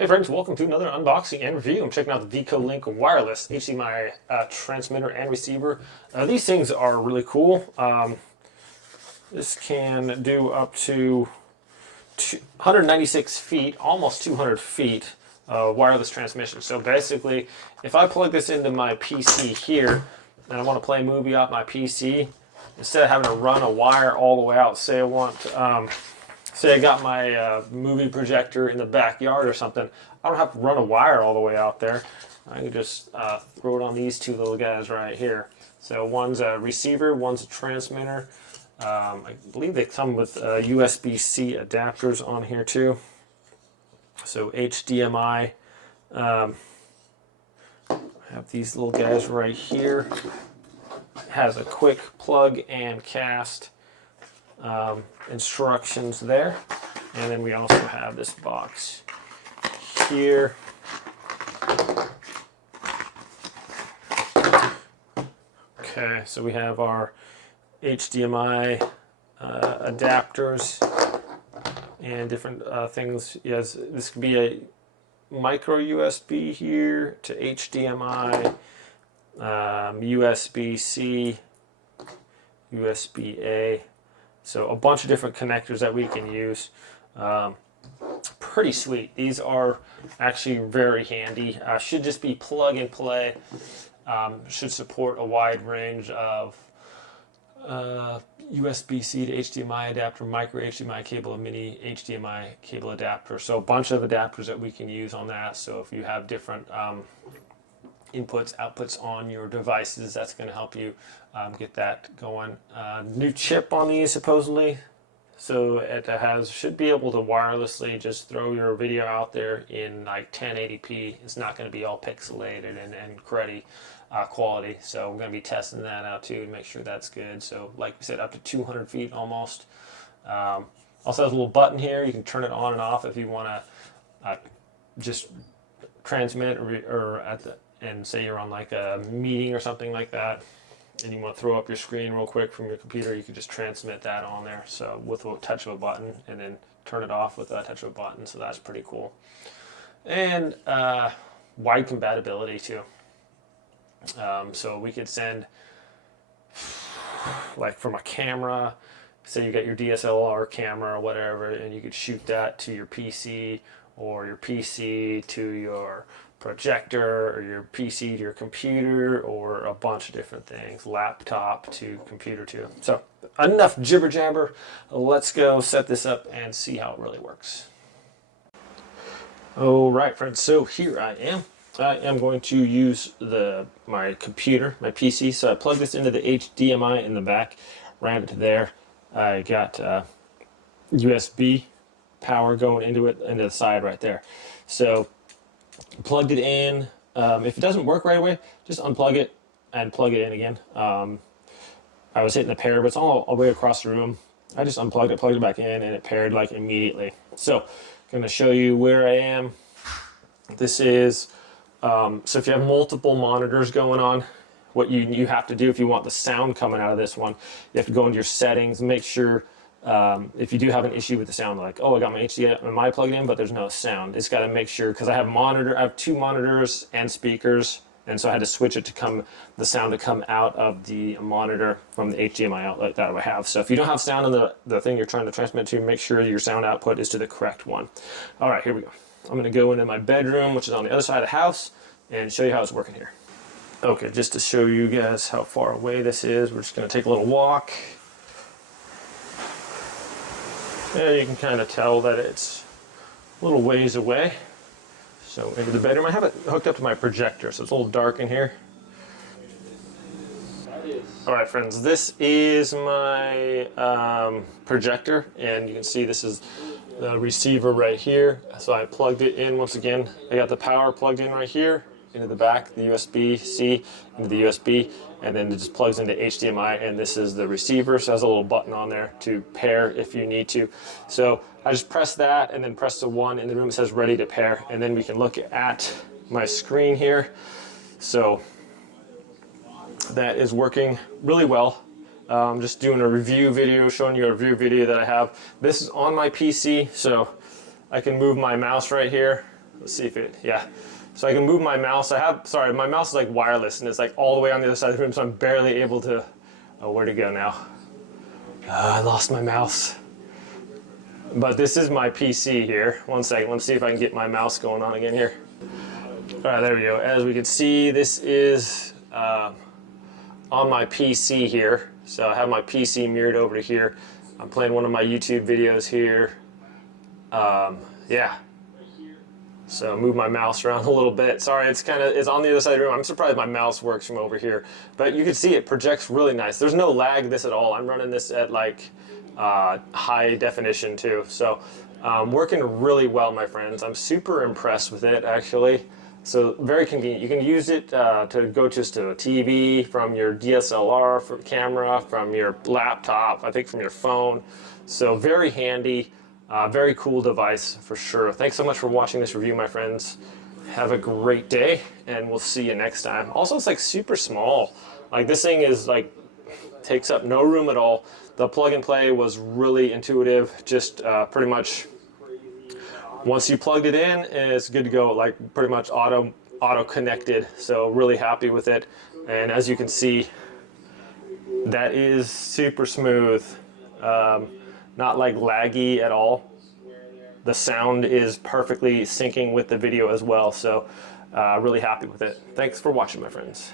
Hey friends, welcome to another unboxing and review. I'm checking out the VCOLink wireless HDMI transmitter and receiver. These things are really cool. This can do up to 196 feet, almost 200 feet wireless transmission. So basically, if I plug this into my PC here and I want to play a movie off my PC, instead of having to run a wire all the way out, say I want say I got my movie projector in the backyard or something, I don't have to run a wire all the way out there. I can just throw it on these two little guys right here. So one's a receiver, one's a transmitter. I believe they come with USB-C adapters on here too. So HDMI. I have these little guys right here. Has a quick plug and cast instructions there, and then we also have this box here. Okay, so we have our HDMI adapters and different things. Yes, this could be a micro USB here to HDMI, USB-C, USB-A. So a bunch of different connectors that we can use. Pretty sweet. These are actually very handy. Should just be plug and play. Should support a wide range of USB-C to HDMI adapter, micro HDMI cable, and mini HDMI cable adapter. So a bunch of adapters that we can use on that. So if you have different inputs, outputs on your devices, that's going to help you get that going. New chip on these supposedly, so it should be able to wirelessly just throw your video out there in like 1080p. It's not going to be all pixelated and cruddy quality. So we're going to be testing that out too to make sure that's good. So like we said, up to 200 feet almost. Also has a little button here. You can turn it on and off if you want to just transmit and say you're on like a meeting or something like that, and you want to throw up your screen real quick from your computer, you can just transmit that on there. So with a touch of a button, and then turn it off with a touch of a button. So that's pretty cool. And wide compatibility too. So we could send, like from a camera, say you got your DSLR camera or whatever, and you could shoot that to your PC, or your PC to your projector, or your PC to your computer, or a bunch of different things, laptop to computer too. So enough jibber jabber, let's go set this up and see how it really works. All right friends, so here I am going to use my computer, my PC. So I plug this into the HDMI in the back, ran it to there. I got USB power going into the side right there. So plugged it in. If it doesn't work right away, just unplug it and plug it in again. I was hitting the pair, but it's all the way across the room. I just unplugged it, plugged it back in, and it paired like immediately. So I'm going to show you where I am. This is, so if you have multiple monitors going on, what you have to do if you want the sound coming out of this one, you have to go into your settings and make sure if you do have an issue with the sound, like, oh, I got my HDMI plugged in, but there's no sound. It's got to make sure, because I have two monitors and speakers, and so I had to switch it to the sound to come out of the monitor from the HDMI outlet that I have. So if you don't have sound on the thing you're trying to transmit to, make sure your sound output is to the correct one. All right, here we go. I'm going to go into my bedroom, which is on the other side of the house, and show you how it's working here. Okay, just to show you guys how far away this is, we're just going to take a little walk. And you can kind of tell that it's a little ways away. So into the bedroom, I have it hooked up to my projector, so it's a little dark in here. All right, friends, this is my projector, and you can see this is the receiver right here. So I plugged it in once again. I got the power plugged in right here into the back, the USB-C into the USB, and then it just plugs into HDMI, and this is the receiver, so it has a little button on there to pair if you need to. So I just press that and then press the one in the room that says ready to pair, and then we can look at my screen here. So that is working really well. Just doing a review video, showing you a review video that I have. This is on my PC, so I can move my mouse right here Let's see if it, yeah. So I can move my mouse. Sorry, my mouse is like wireless and it's like all the way on the other side of the room, so I'm barely able to, oh, where'd it go now? I lost my mouse. But this is my PC here. One second, let's see if I can get my mouse going on again here. All right, there we go. As we can see, this is on my PC here. So I have my PC mirrored over to here. I'm playing one of my YouTube videos here. Yeah. So move my mouse around a little bit. Sorry, it's on the other side of the room. I'm surprised my mouse works from over here. But you can see it projects really nice. There's no lag this at all. I'm running this at like high definition too. So working really well, my friends. I'm super impressed with it actually. So very convenient. You can use it to go just to a TV, from your DSLR camera, from your laptop, I think from your phone. So very handy, very cool device for sure. Thanks so much for watching this review, my friends. Have a great day, and we'll see you next time. Also, it's like super small. Like this thing is like, takes up no room at all. The plug and play was really intuitive, just pretty much once you plugged it in, it's good to go, like pretty much auto connected. So really happy with it. And as you can see, that is super smooth, not like laggy at all. The sound is perfectly syncing with the video as well. So really happy with it. Thanks for watching, my friends.